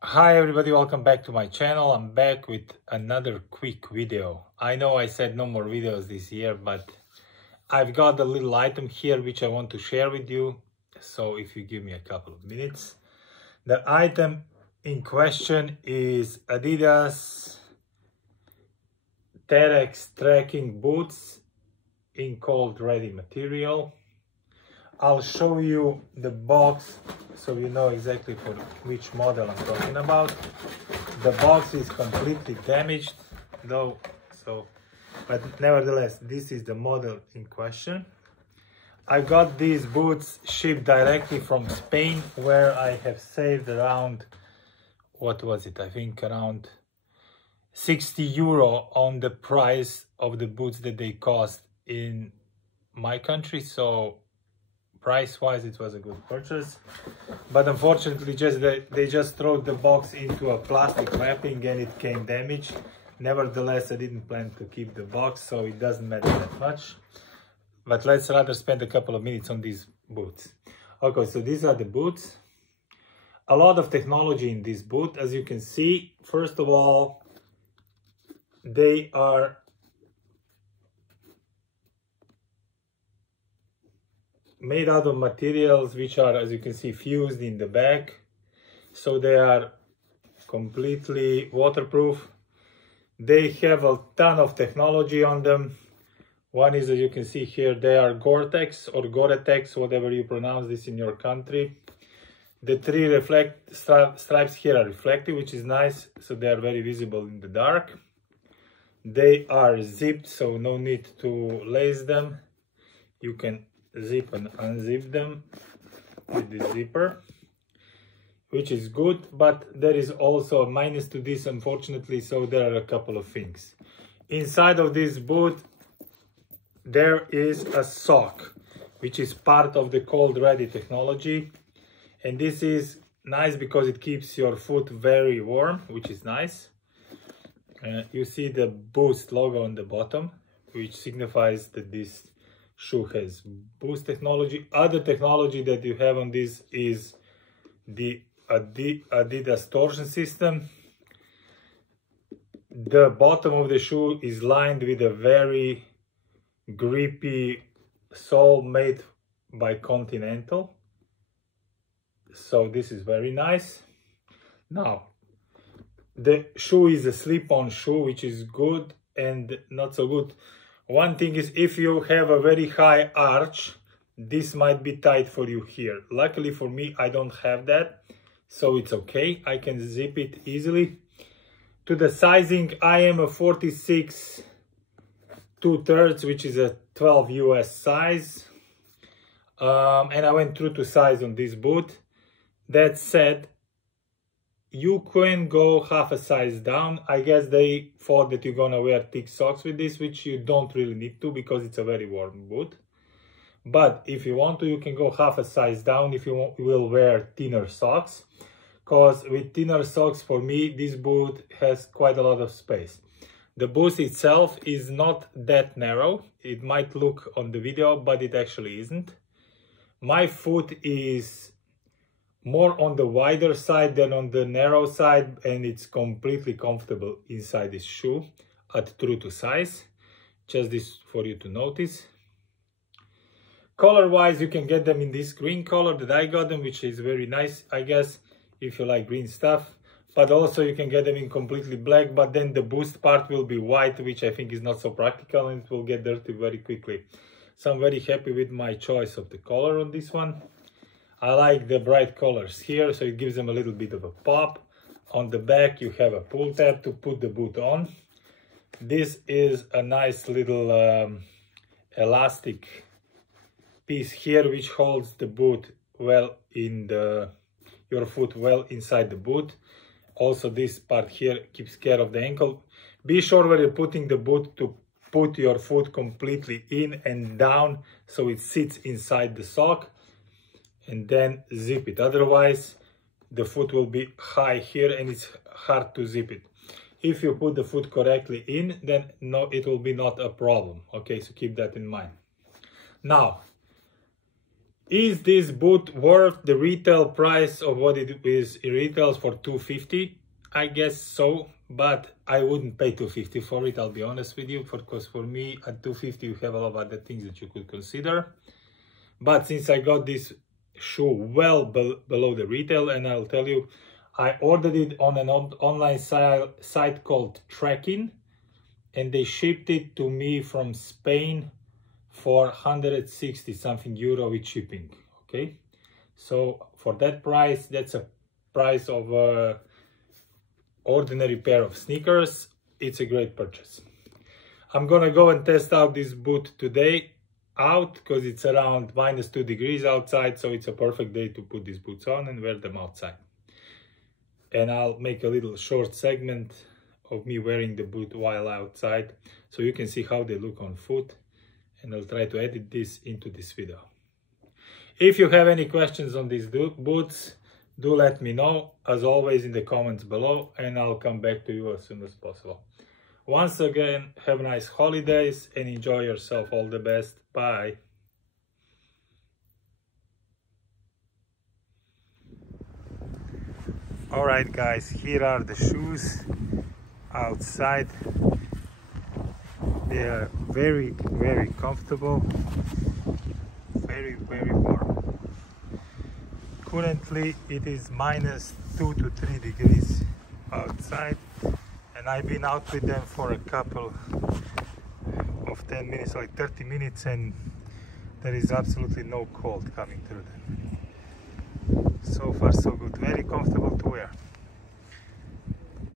Hi everybody, welcome back to my channel. I'm back with another quick video. I know I said no more videos this year, but I've got a little item here which I want to share with you. So if you give me a couple of minutes. The item in question is Adidas Terrex trekking boots in Cold.Rdy material. I'll show you the box so you know exactly for which model I'm talking about. The box is completely damaged though, but nevertheless, this is the model in question. I got these boots shipped directly from Spain, where I have saved around, what was it? I think around 60 euro on the price of the boots that they cost in my country. So price-wise, it was a good purchase, but unfortunately, they just threw the box into a plastic wrapping and it came damaged. Nevertheless, I didn't plan to keep the box, so it doesn't matter that much. But let's rather spend a couple of minutes on these boots. Okay, so these are the boots. A lot of technology in this boot, as you can see. First of all, they are made out of materials which are, as you can see, fused in the back, so they are completely waterproof. They have a ton of technology on them. One is, as you can see here, they are Gore-Tex or Gore-Tex, whatever you pronounce this in your country. The three stripes here are reflective, which is nice, so they are very visible in the dark. They are zipped, so no need to lace them. You can zip and unzip them with the zipper, which is good, but there is also a minus to this, unfortunately. So there are a couple of things inside of this boot. There is a sock which is part of the Cold.Rdy technology, and this is nice because it keeps your foot very warm, which is nice. You see the Boost logo on the bottom, which signifies that this shoe has Boost technology. Other technology that you have on this is the adidas torsion system. The bottom of the shoe is lined with a very grippy sole made by Continental, so this is very nice. Now, the shoe is a slip-on shoe, which is good and not so good. One thing is, if you have a very high arch, this might be tight for you here. Luckily for me, I don't have that, so it's okay. I can zip it easily. To the sizing, I am a 46 2/3, which is a 12 US size. And I went through to size on this boot. That said, you can go half a size down. I guess they thought that you're gonna wear thick socks with this, which you don't really need to because it's a very warm boot. But if you want to, you can go half a size down if you will wear thinner socks. Because with thinner socks, for me, this boot has quite a lot of space. The boot itself is not that narrow. It might look on the video, but it actually isn't. My foot is more on the wider side than on the narrow side, and it's completely comfortable inside this shoe at true to size. Just this for you to notice. Color wise, you can get them in this green color that I got them, which is very nice, I guess, if you like green stuff. But also you can get them in completely black, but then the Boost part will be white, which I think is not so practical and it will get dirty very quickly. So I'm very happy with my choice of the color on this one. I like the bright colors here, so it gives them a little bit of a pop. On the back, you have a pull tab to put the boot on. This is a nice little elastic piece here, which holds the boot well in your foot well inside the boot. Also, this part here keeps care of the ankle. Be sure when you're putting the boot to put your foot completely in and down so it sits inside the sock, and then zip it. Otherwise, the foot will be high here and it's hard to zip it. If you put the foot correctly in, then no, it will be not a problem. Okay, so keep that in mind. Now, Is this boot worth the retail price of what it is? It retails for $250? I guess so, but I wouldn't pay $250 for it, I'll be honest with you, because for me at $250 you have a lot of other things that you could consider. But since I got this shoe well below the retail, and I'll tell you, I ordered it on an online site called Tracking, and they shipped it to me from Spain for 160 something euro with shipping. Okay, so for that price, that's a price of a ordinary pair of sneakers. It's a great purchase. I'm gonna go and test out this boot today out, because it's around -2 degrees outside, so it's a perfect day to put these boots on and wear them outside. And I'll make a little short segment of me wearing the boot while outside, so you can see how they look on foot, and I'll try to edit this into this video. If you have any questions on these boots, do let me know, as always, in the comments below, and I'll come back to you as soon as possible. Once again, have nice holidays and enjoy yourself. All the best. Bye. Alright guys, here are the shoes outside. They are very, very comfortable, very, very warm. Currently it is -2 to 3 degrees outside, and I've been out with them for a couple of 10 minutes, like 30 minutes, and there is absolutely no cold coming through them. So far so good, very comfortable to wear.